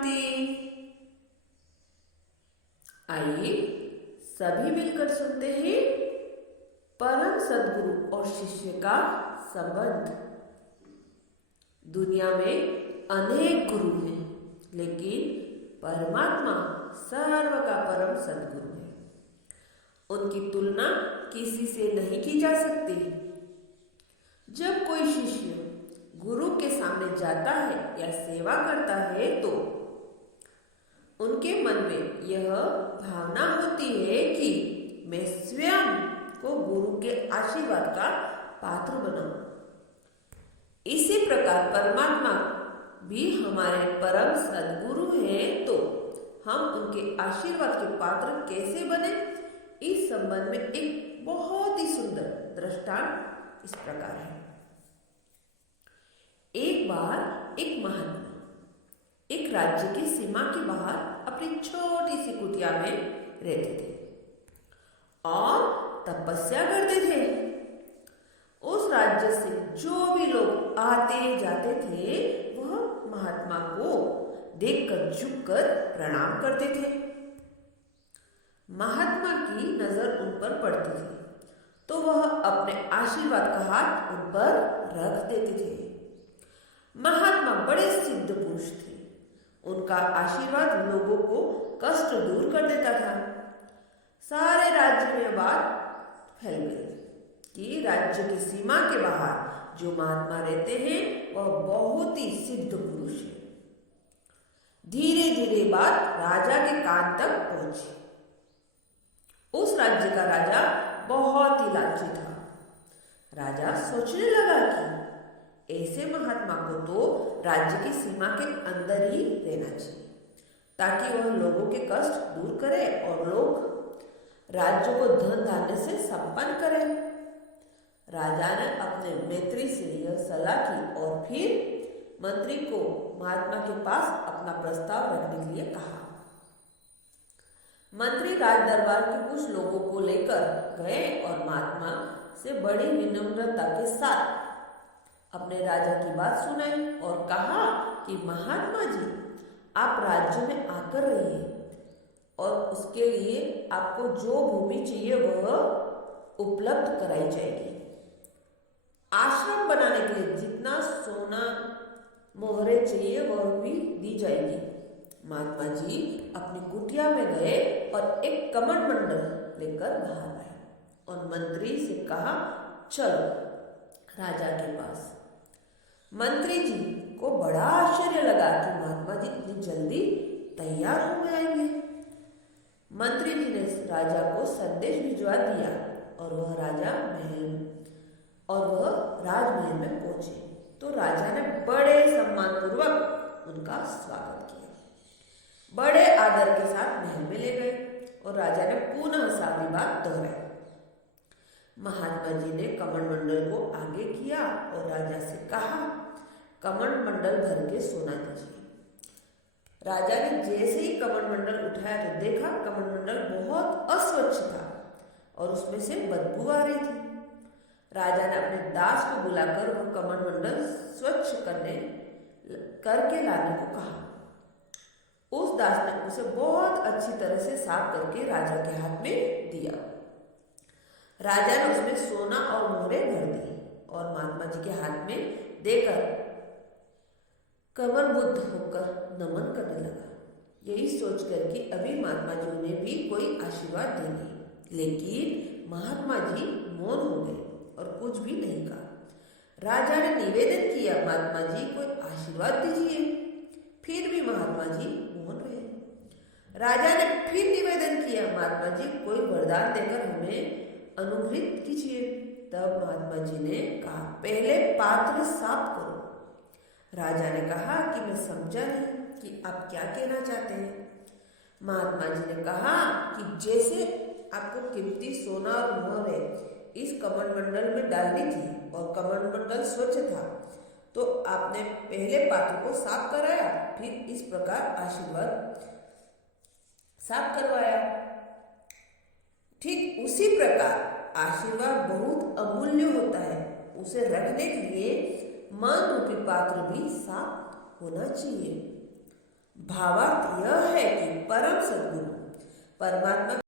शांति। आइए सभी मिलकर सुनते हैं परम सद्गुरु और शिष्य का संबंध। दुनिया में अनेक गुरु हैं, लेकिन परमात्मा सर्व का परम सद्गुरु है। उनकी तुलना किसी से नहीं की जा सकती। जब कोई शिष्य गुरु के सामने जाता है या सेवा करता है तो उनके मन में यह भावना होती है कि मैं स्वयं को गुरु के आशीर्वाद का पात्र बनाऊं। इसी प्रकार परमात्मा भी हमारे परम सद्गुरु हैं, तो हम उनके आशीर्वाद के पात्र कैसे बने, इस संबंध में एक बहुत ही सुंदर दृष्टांत इस प्रकार है। एक बार एक महात्मा एक राज्य की सीमा के बाहर अपनी छोटी सी कुटिया में रहते थे और तपस्या करते थे। उस राज्य से जो भी लोग आते जाते थे वह महात्मा को देखकर झुककर प्रणाम करते थे। महात्मा की नजर उन पर पड़ती थी तो वह अपने आशीर्वाद का हाथ उन पर रख देते थे। महात्मा बड़े सिद्ध पुरुष थे। उनका आशीर्वाद लोगों को कष्ट दूर कर देता था। सारे राज्य में बात फैल गई कि राज्य की सीमा के बाहर जो महात्मा रहते हैं वह बहुत ही सिद्ध पुरुष है। धीरे धीरे बात राजा के कान तक पहुंची। उस राज्य का राजा बहुत ही लालची था। राजा सोचने लगा कि ऐसे महात्मा को तो राज्य की सीमा के अंदर ही रहना चाहिए ताकि वह लोगों के कष्ट दूर करे और लोग राज्य को धन धान्य से संपन्न करें। राजा ने अपने मंत्री से यह सलाह की और फिर मंत्री को महात्मा के पास अपना प्रस्ताव रखने के लिए कहा। मंत्री राज दरबार के कुछ लोगों को लेकर गए और महात्मा से बड़ी विनम्रता के साथ अपने राजा की बात सुनाई और कहा कि महात्मा जी, आप राज्य में आकर रहिए और उसके लिए आपको जो भूमि चाहिए वह उपलब्ध कराई जाएगी। आश्रम बनाने के लिए जितना सोना मोहरे चाहिए वह भी दी जाएगी। महात्मा जी अपनी कुटिया में गए और एक कमंडल लेकर बाहर आए और मंत्री से कहा, चलो राजा के पास। मंत्री जी को बड़ा आश्चर्य लगा कि महात्मा जी इतनी जल्दी तैयार हो जाएंगे। मंत्री जी ने राजा को संदेश भिजवा दिया और वह राजमहल में पहुंचे तो राजा ने बड़े सम्मान पूर्वक उनका स्वागत किया। बड़े आदर के साथ महल में ले गए और राजा ने पुनः सारी बात दोहराई। महात्मा जी ने कमंडल को आगे किया और राजा से कहा, कमंडल भर के सोना दीजिए। राजा ने जैसे ही कमंडल उठाया तो देखा कमंडल बहुत अस्वच्छ था और उसमें से बदबू आ रही थी। राजा ने अपने दास को बुलाकर वह कमंडल स्वच्छ करके लाने को कहा। उस दास ने उसे बहुत अच्छी तरह से साफ करके राजा के हाथ में दिया। राजा ने उसमें सोना और मोहरे भर दी और महात्मा जी के हाथ में देकर कमरबद्ध होकर नमन करने लगा। यही सोचकर कि अभी महात्मा जी ने भी कोई आशीर्वाद देंगे, लेकिन महात्मा जी मौन हो गए और कुछ भी नहीं कहा। राजा ने निवेदन किया, महात्मा जी कोई आशीर्वाद दीजिए। फिर भी महात्मा जी मौन रहे। राजा ने फिर निवेदन किया, महात्मा जी कोई वरदान देकर हमें अनुग्रहित कीजिए। तब महात्मा जी ने कहा, पहले पात्र साफ करो। राजा ने कहा कि मैं समझा नहीं कि आप क्या कहना चाहते हैं। महात्मा जी ने कहा कि जैसे आपको कीमती सोना और मोहर इस कमंडल में डालनी थी और कमंडल स्वच्छ था तो आपने पहले पात्र को साफ कराया, फिर इस प्रकार आशीर्वाद साफ करवाया। ठीक उसी प्रकार आशीर्वाद बहुत अमूल्य होता है। उसे रखने के लिए मन रूपी पात्र भी साफ होना चाहिए। भावार्थ यह है कि परम सद्गुरु परमात्मा